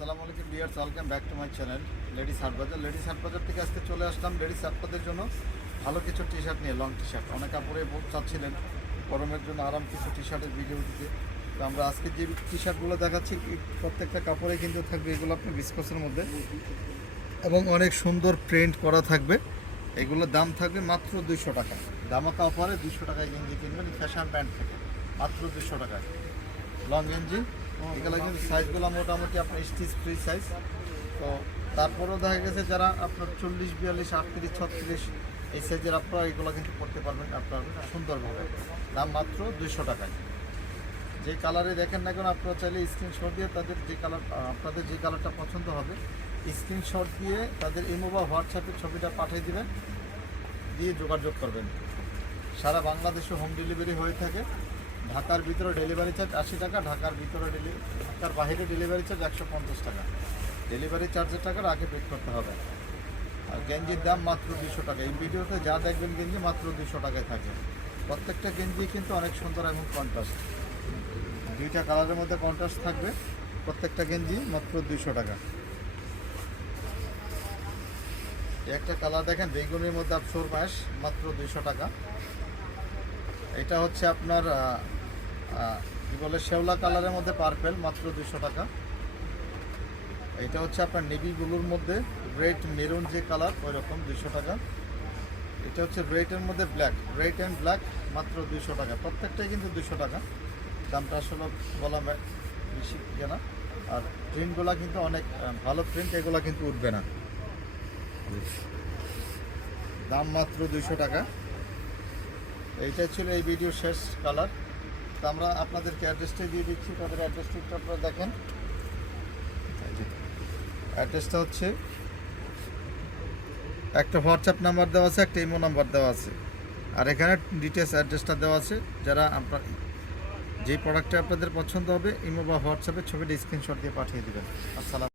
আসসালামু আলাইকুম viewers, welcome back to my channel ladies হাট বাজার। লেডিস হাট বাজার থেকে আজকে চলে আসলাম লেডিস আপনাদের জন্য ভালো কিছু টি শার্ট নিয়ে, লং টি শার্ট। অনেক কাপড়ে চাচ্ছিলেন গরমের জন্য আরাম কিছু টি শার্টের ভিডিও দিতে। তো আমরা আজকে যে টি শার্টগুলো দেখাচ্ছি প্রত্যেকটা কাপড়ে কিন্তু থাকবে এগুলো আপনার বিস্কসের মধ্যে এবং অনেক সুন্দর প্রিন্ট করা থাকবে। এগুলোর দাম থাকবে মাত্র 200 টাকা। দামাকা অফারে 200 টাকায় গেঞ্জি কিনবেন ফ্যাশন ব্র্যান্ড থেকে, মাত্র 200 টাকায় লং গেঞ্জি। এগুলো কিন্তু সাইজগুলো মোটামুটি আপনার স্টিচ ফ্রি সাইজ। তো তারপরেও দেখা গেছে যারা আপনার 40, 42, 38, 36 এই সাইজের আপনারা এগুলো কিন্তু করতে পারবেন আপনার সুন্দরভাবে। দাম মাত্র 200 টাকায়। যে কালারে দেখেন না কেন আপনারা চাইলে স্ক্রিনশট দিয়ে তাদের যে কালার আপনাদের যে কালারটা পছন্দ হবে স্ক্রিনশট দিয়ে তাদের ইমো বা হোয়াটসঅ্যাপে ছবিটা পাঠিয়ে দেবেন, দিয়ে যোগাযোগ করবেন। সারা বাংলাদেশে হোম ডেলিভারি হয়ে থাকে। ঢাকার ভিতরে ডেলিভারি চার্জ 80 টাকা, ঢাকার বাইরে ডেলিভারি চার্জ 150 টাকা। ডেলিভারি চার্জের টাকার আগে পে করতে হবে। আর গেঞ্জির দাম মাত্র 200 টাকা। এই ভিডিওতে যা দেখবেন গেঞ্জি মাত্র 200 টাকায় থাকে। প্রত্যেকটা গেঞ্জি কিন্তু অনেক সুন্দর এবং কন্ট্রাস্ট, দুইটা কালারের মধ্যে কন্ট্রাস্ট থাকবে। প্রত্যেকটা গেঞ্জি মাত্র 200 টাকা। একটা কালার দেখেন বেগুনের মধ্যে আফসোর মাস, মাত্র 200 টাকা। এটা হচ্ছে আপনার কী বলে শেওলা কালারের মধ্যে পার্পেল, মাত্র 200 টাকা। এটা হচ্ছে আপনার নেভি ব্লুর মধ্যে রেড মেরুন যে কালার ওই রকম 200 টাকা। এটা হচ্ছে রেডের মধ্যে ব্ল্যাক, রেড অ্যান্ড ব্ল্যাক, মাত্র 200 টাকা। প্রত্যেকটাই কিন্তু 200 টাকা। দামটা আসলে বলা বেশি না। আর প্রিন্টগুলো কিন্তু অনেক ভালো প্রিন্ট, এগুলো কিন্তু উঠবে না। দাম মাত্র 200 টাকা। এইটাই ছিল এই ভিডিওর শেষ কালার। তো আমরা আপনাদেরকে অ্যাড্রেসটাই দিয়ে দিচ্ছি, তাদের অ্যাড্রেসটা একটু আপনারা দেখেন। অ্যাড্রেসটা হচ্ছে একটা হোয়াটসঅ্যাপ নাম্বার দেওয়া আছে, একটা ইমো নাম্বার দেওয়া আছে, আর এখানে ডিটেলস অ্যাড্রেসটা দেওয়া আছে। যারা আপনার যে প্রোডাক্টটা আপনাদের পছন্দ হবে ইমো বা হোয়াটসঅ্যাপে ছবিটা স্ক্রিনশট দিয়ে পাঠিয়ে দেবেন। আসসালাম।